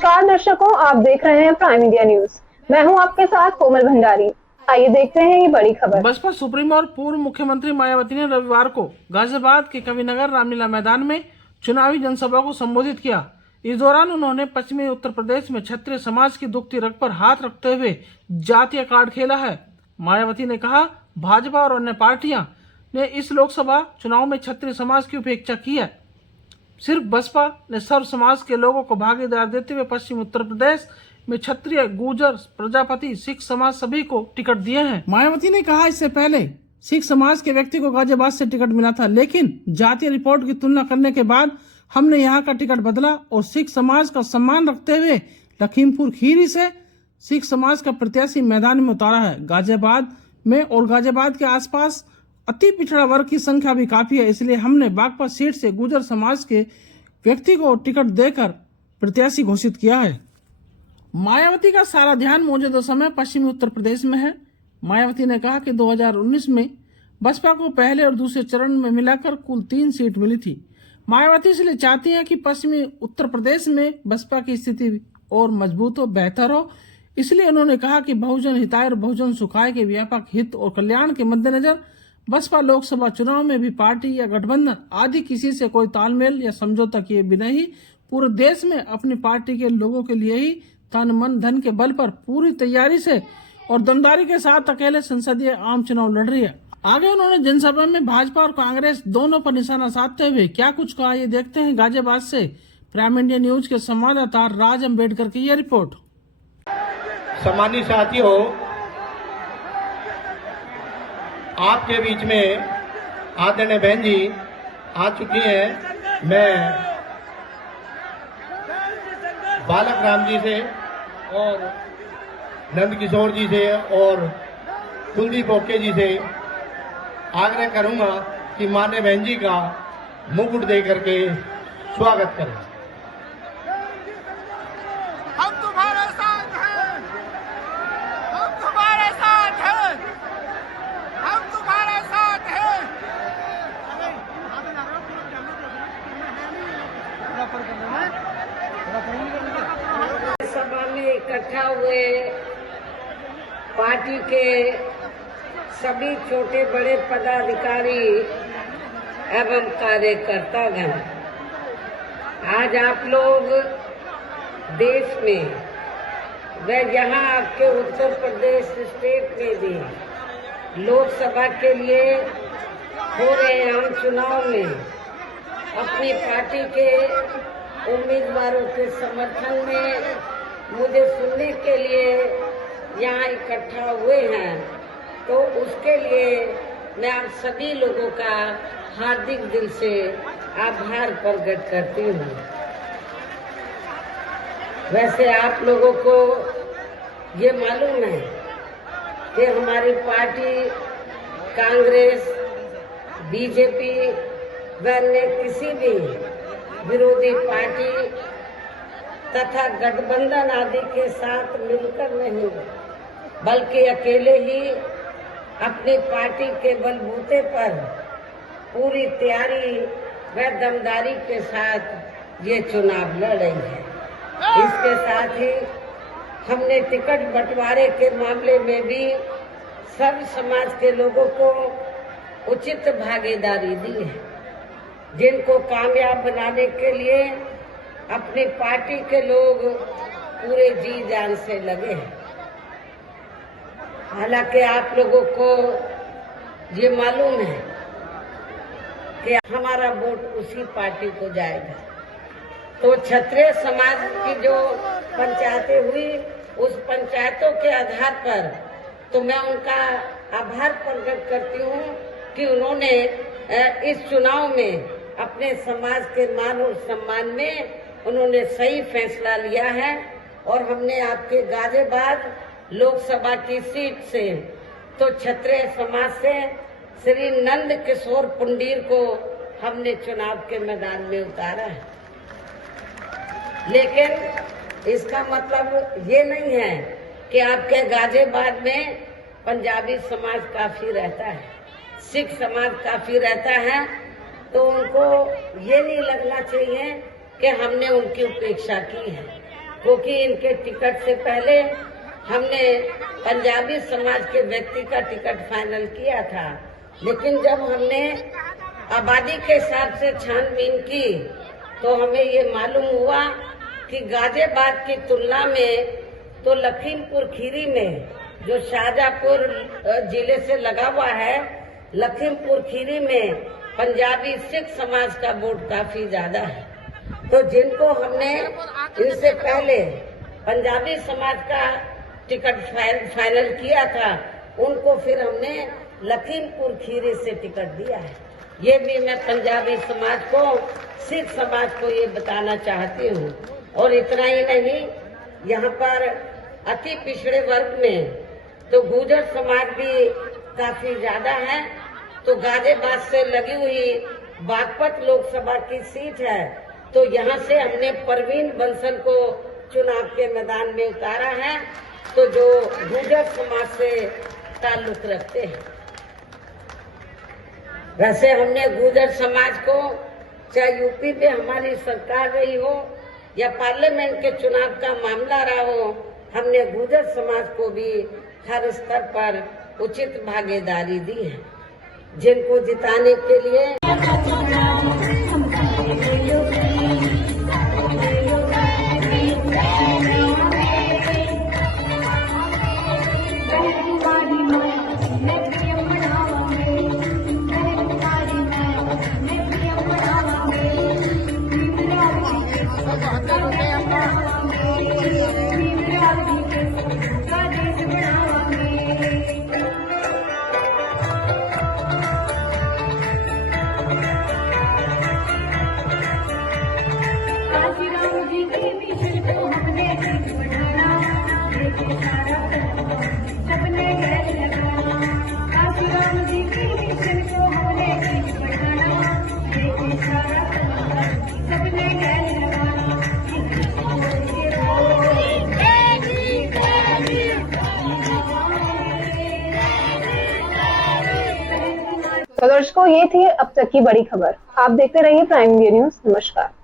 नमस्कार दर्शकों, आप देख रहे हैं प्राइम इंडिया न्यूज। मैं हूं आपके साथ कोमल भंडारी। आइए देखते हैं ये बड़ी खबर। बसपा सुप्रीमो और पूर्व मुख्यमंत्री मायावती ने रविवार को गाजियाबाद के कविनगर रामलीला मैदान में चुनावी जनसभा को संबोधित किया। इस दौरान उन्होंने पश्चिमी उत्तर प्रदेश में क्षत्रिय समाज की दुखती रग पर हाथ रखते हुए जातीय कार्ड खेला है। मायावती ने कहा, भाजपा और अन्य पार्टियां ने इस लोकसभा चुनाव में क्षत्रिय समाज की उपेक्षा की है। सिर्फ बसपा ने सर्व समाज के लोगों को भागीदार देते हुए पश्चिम उत्तर प्रदेश में क्षत्रिय, गुर्जर, प्रजापति, सिख समाज सभी को टिकट दिए हैं। मायावती ने कहा, इससे पहले सिख समाज के व्यक्ति को गाजियाबाद से टिकट मिला था, लेकिन जातीय रिपोर्ट की तुलना करने के बाद हमने यहाँ का टिकट बदला और सिख समाज का सम्मान रखते हुए लखीमपुर खीरी से सिख समाज का प्रत्याशी मैदान में उतारा है। गाजियाबाद में और गाजियाबाद के आसपास अति पिछड़ा वर्ग की संख्या भी काफी है, इसलिए हमने बागपत सीट से गुर्जर समाज के व्यक्ति को टिकट देकर प्रत्याशी घोषित किया है। मायावती का सारा ध्यान मौजूदा समय पश्चिमी उत्तर प्रदेश में है। मायावती ने कहा कि 2019 में बसपा को पहले और दूसरे चरण में मिलाकर कुल 3 सीट मिली थी। मायावती इसलिए चाहती हैं कि पश्चिमी उत्तर प्रदेश में बसपा की स्थिति और मजबूत हो, बेहतर हो। इसलिए उन्होंने कहा कि बहुजन हिताय और बहुजन सुखाय के व्यापक हित और कल्याण के मद्देनजर बसपा लोकसभा चुनाव में भी पार्टी या गठबंधन आदि किसी से कोई तालमेल या समझौता किए बिना ही पूरे देश में अपनी पार्टी के लोगों के लिए ही तन मन धन के बल पर पूरी तैयारी से और दमदारी के साथ अकेले संसदीय आम चुनाव लड़ रही है। आगे उन्होंने जनसभा में भाजपा और कांग्रेस दोनों पर निशाना साधते हुए क्या कुछ कहा, ये देखते हैं। गाजियाबाद से प्राइम इंडिया न्यूज के संवाददाता राज अम्बेडकर की यह रिपोर्ट। सम्मानित साथियों, आपके बीच में आदरणीय बहन जी आ चुकी हैं। मैं बालक राम जी से और नंद किशोर जी से और कुलदीप ओके जी से आग्रह करूंगा कि मान्य बहन जी का मुकुट दे करके स्वागत करें। हम तुम्हारे साथ हैं, हम तुम्हारे साथ हैं, हम तुम्हारे साथ हैं। सभा में इकट्ठा हुए पार्टी के सभी छोटे बड़े पदाधिकारी एवं कार्यकर्तागण, आज आप लोग देश में व यहाँ आपके उत्तर प्रदेश स्टेट में भी लोकसभा के लिए हो रहे आम चुनाव में अपनी पार्टी के उम्मीदवारों के समर्थन में मुझे सुनने के लिए यहाँ इकट्ठा हुए हैं, तो उसके लिए मैं आप सभी लोगों का हार्दिक दिल से आभार प्रकट करती हूँ। वैसे आप लोगों को ये मालूम है कि हमारी पार्टी कांग्रेस, बीजेपी व अन्य किसी भी विरोधी पार्टी तथा गठबंधन आदि के साथ मिलकर नहीं, बल्कि अकेले ही अपनी पार्टी के बलबूते पर पूरी तैयारी व दमदारी के साथ ये चुनाव लड़ रही है। इसके साथ ही हमने टिकट बंटवारे के मामले में भी सर्व समाज के लोगों को उचित भागीदारी दी है, जिनको कामयाब बनाने के लिए अपनी पार्टी के लोग पूरे जी जान से लगे हैं। हालांकि आप लोगों को ये मालूम है कि हमारा वोट उसी पार्टी को जाएगा, तो क्षत्रिय समाज की जो पंचायतें हुई उस पंचायतों के आधार पर तो मैं उनका आभार प्रकट करती हूँ कि उन्होंने इस चुनाव में अपने समाज के मान और सम्मान में उन्होंने सही फैसला लिया है। और हमने आपके गाजियाबाद लोकसभा की सीट से तो क्षत्रिय समाज से श्री नंद किशोर पुंडीर को हमने चुनाव के मैदान में उतारा है, लेकिन इसका मतलब ये नहीं है कि आपके गाजियाबाद में पंजाबी समाज काफी रहता है, सिख समाज काफी रहता है, तो उनको ये नहीं लगना चाहिए कि हमने उनकी उपेक्षा की है। क्योंकि इनके टिकट से पहले हमने पंजाबी समाज के व्यक्ति का टिकट फाइनल किया था, लेकिन जब हमने आबादी के हिसाब से छानबीन की तो हमें ये मालूम हुआ कि गाजियाबाद की तुलना में तो लखीमपुर खीरी में, जो शाहजहांपुर जिले से लगा हुआ है, लखीमपुर खीरी में पंजाबी सिख समाज का वोट काफी ज्यादा है। तो जिनको हमने इनसे पहले पंजाबी समाज का टिकट फाइनल किया था, उनको फिर हमने लखीमपुर खीरी से टिकट दिया है। ये भी मैं पंजाबी समाज को, सिख समाज को ये बताना चाहती हूँ। और इतना ही नहीं, यहाँ पर अति पिछड़े वर्ग में तो गुर्जर समाज भी काफी ज्यादा है। तो गाजियाबाद से लगी हुई बागपत लोकसभा की सीट है, तो यहाँ से हमने परवीन बंसल को चुनाव के मैदान में उतारा है, तो जो गुर्जर समाज से ताल्लुक रखते हैं। वैसे हमने गुर्जर समाज को, चाहे यूपी में हमारी सरकार रही हो या पार्लियामेंट के चुनाव का मामला रहा हो, हमने गुर्जर समाज को भी हर स्तर पर उचित भागीदारी दी है। जिनको जिताने के लिए तो दर्शकों, ये थी अब तक की बड़ी खबर। आप देखते रहिए प्राइम इंडिया न्यूज। नमस्कार।